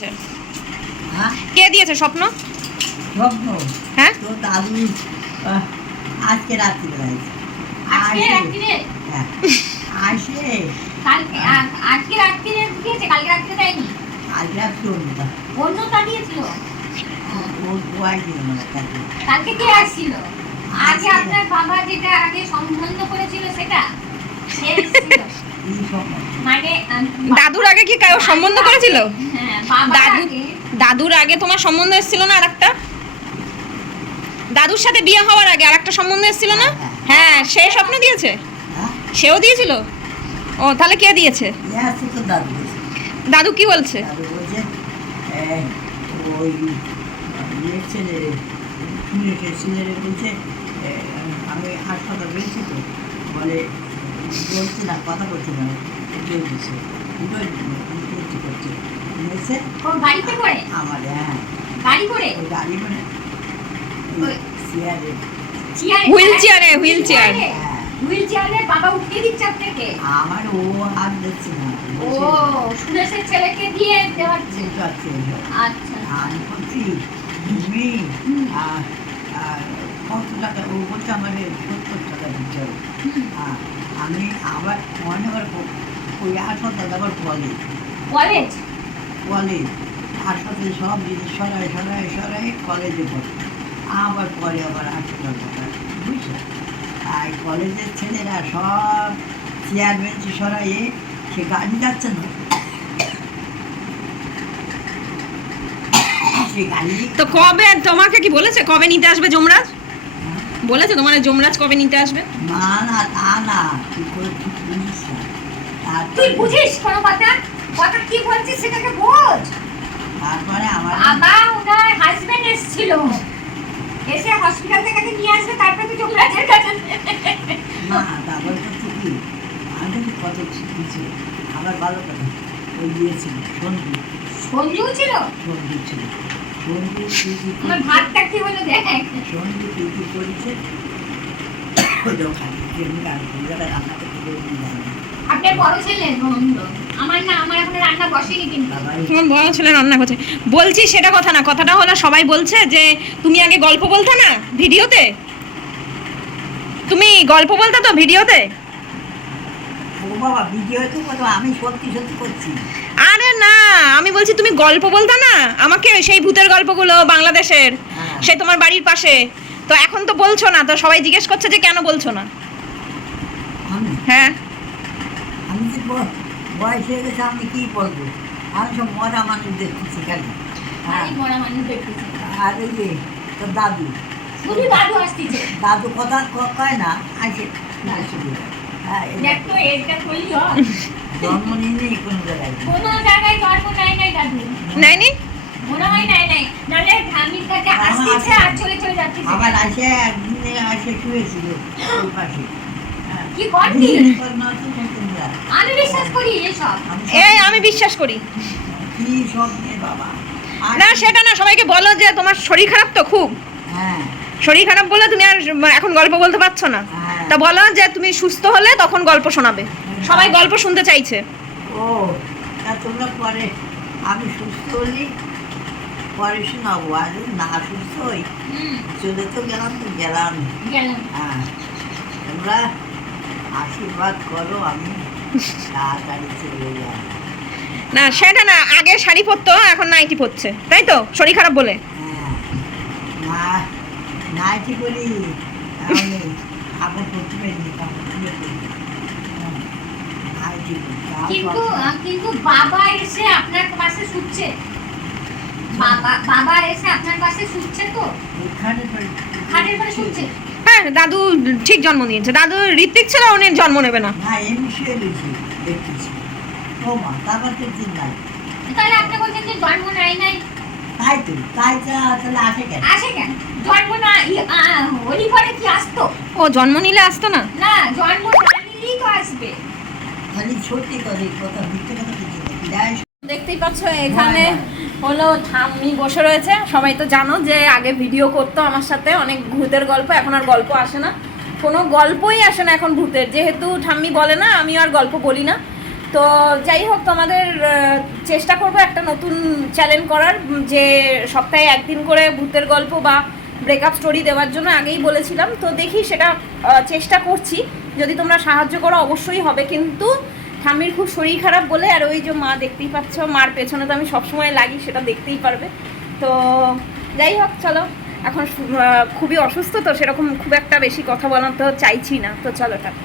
দিয়েছে? কে দিয়েছে স্বপ্ন? স্বপ্ন? হ্যাঁ, তো দাদু আজকে রাত্রে আজকে রাত্রে? হ্যাঁ আসে। কালকে আজকে রাত্রে দিয়েছে, কালকে রাত্রে দেয়নি? কালকে রাত্রে অন্যটা দিয়েছিল। কালকে কে আসছিল? আজকে আপনার বাবা যেটা আগে সম্বন্ধ করেছিল সেটা সে এসেছিল। মানে দাদুর আগে কি কারো সম্বন্ধ করেছিল? হ্যাঁ, বাবার আগে। দাদুর আগে তোমার সম্বন্ধ এসেছিল না আরেকটা? দাদুর সাথে বিয়ে হওয়ার আগে আরেকটা সম্বন্ধ এসেছিল না? হ্যাঁ, সে স্বপ্ন দিয়েছে? সেও দিয়েছিল? ও, তাহলে কে দিয়েছে? দাদু কি বলছে? ওই ছেলে বলছে আমি হাসপাতাল গেছি তো, বলে বলছি না, কথা বলছি না, দিচ্ছে করছে বাড়িতে করে আমার। হ্যাঁ, গাড়ি করে, গাড়ি মানে হুইল চেয়ারে, হুইল চেয়ার। হুইল চেয়ারে বাবা উঠিয়ে দিচ্ছে আপনাকে? আমার ও হাত দিচ্ছে না, ও সুরেশের ছেলেকে দিয়ে দেওয়াচ্ছে। আচ্ছা, আমি বলছি তুমি কত টাকা? ও বলছে আমার 70 টাকা দিতে হবে। আমি আবার মনে করবো ওই হাসপাতাল আবার কলেজ হাসপাতালে সব জিনিস সরাই কলেজে পড়ে, আবার পরে আবার হাসপাতাল কথা বুঝছো। আর কলেজের ছেলেরা সব চেয়ার বেঞ্চ সরাইয়ে সে গাড়ি যাচ্ছে না, সে গাড়ি। তো কবে তোমাকে কি বলেছে কবে নিতে আসবে যমরাজ? বলেছে তোমার যমরাজ কবে নিতে আসবে? না না, তা না, তুই করে ঠিক বুঝিস না। তুই বুঝিস কোনো কথা? কথা কি বলছিস সেটাকে বোঝ। তারপরে আমার বাবা ওনার হাজবেন্ড এসেছিল, এসে হসপিটাল থেকে নিয়ে আসবে, তারপরে তুই যমরাজের কাছে। না, তারপরে তো ঠিকই আমি তো কত কিছু আবার ভালো কথা ওই দিয়েছিল সন্ধু ছিল, সন্ধু ছিল, সন্ধু আমার ভাতটা কি হলো দেখ। সন্ধু কি করেছে রান্না করতে আপনার বড় ছেলে নন্দ, আমার না, আমার এখন রান্না বসেনি কিন্তু। তোমার বড় ছেলে রান্না করছে বলছি, সেটা কথা না। কথাটা হলো সবাই বলছে যে তুমি আগে গল্প বলতে না ভিডিওতে, তুমি গল্প বলতে তো ভিডিওতে। ও বাবা, ভিডিওতে কত আমি সত্যি করছি। আরে না, আমি বলছি তুমি গল্প বলতে না আমাকে, সেই ভূতের গল্পগুলো বাংলাদেশের, সে তোমার বাড়ির পাশে। তো এখন তো বলছো না, তো সবাই জিজ্ঞেস করছে যে কেন বলছো না? হ্যাঁ, আমি যে বয়স হয়ে গেছে, আমি কি বলবো? আমি সব মরা মানুষ দেখতেছি কেন? আর ওই যে তোর দাদু, দাদু কথা কয় না, আসে জন্ম নিয়ে নেই কোনো জায়গায়, জন্ম নেয় নাই দাদু, নেয়নি মনে হয় নাই, নাহলে ধামির কাছে আসছে আর চলে যাচ্ছে। আবার আসে একদিনে আসে শুয়েছিল ওই পাশে। কি করবি? আমি বিশ্বাস করি এসব, আমি বিশ্বাস করি কি সব নিয়ে বাবা। না, সেটা না, সবাইকে বলো যে তোমার শরীর খারাপ তো খুব, হ্যাঁ শরীর খারাপ বলে তুমি আর এখন গল্প বলতে পারছো না। তা বলো যে তুমি সুস্থ হলে তখন গল্প শোনাবে, সবাই গল্প শুনতে চাইছে। ও, তা তোমরা পরে আমি সুস্থ হলি পরে শোনাবো, আর না সুস্থ হই চলে তো গেলাম। হ্যাঁ, তোমরা আশীর্বাদ করো, আমি তাড়াতাড়ি চলে যাব। না, সেটা না, আগে শাড়ি পরতো, এখন নাইটি পরছে, তাই তো, শরীর খারাপ বলে। হ্যাঁ, নাইটি বলি আমি আবার করতে পারিনি, কিন্তু বাবা এসে আপনার পাশে শুচ্ছে, বাবা এসে আপনার পাশে শুচ্ছে তো, খাটের পরে শুচ্ছে। হ্যাঁ, দাদু ঠিক জন্ম নিয়েছে, দাদু ঋত্বিক ছিল, উনি জন্ম নেবে না। না, এমনি শুয়ে রয়েছি দেখতেছি। ও মা, তারপর তো দিন নাই, তাহলে আপনি বলছেন যে জন্ম নাই। তাই তো, তাহলে আসে কেন? জন্ম না হলি পরে কি আসতো? ও জন্ম নিলে আসতো না? না, জন্ম না নিলেই তো আসবে। খালি সত্যি করে কথা, মিথ্যে কথা কিছু না। দেখতেই পাচ্ছ এখানে হলো ঠাম্মি বসে রয়েছে। সবাই তো জানো যে আগে ভিডিও করতো আমার সাথে অনেক ভূতের গল্প, এখন আর গল্প আসে না, কোনো গল্পই আসে না এখন ভূতের, যেহেতু ঠাম্মি বলে না, আমি আর গল্প বলি না। তো যাই হোক, তোমাদের চেষ্টা করবো একটা নতুন চ্যালেঞ্জ করার, যে সপ্তাহে একদিন করে ভূতের গল্প বা ব্রেকআপ স্টোরি দেওয়ার জন্য আগেই বলেছিলাম। তো দেখি সেটা চেষ্টা করছি, যদি তোমরা সাহায্য করো অবশ্যই হবে। কিন্তু ঠাম্মির খুব শরীর খারাপ বলে, আর ওই যে মা দেখতেই পাচ্ছ, মার পেছনে তো আমি সবসময় লাগি, সেটা দেখতেই পারবে। তো যাই হোক, চলো, এখন খুবই অসুস্থ, তো সেরকম খুব একটা বেশি কথা বলাতে চাইছি না। তো চলো, টাটা।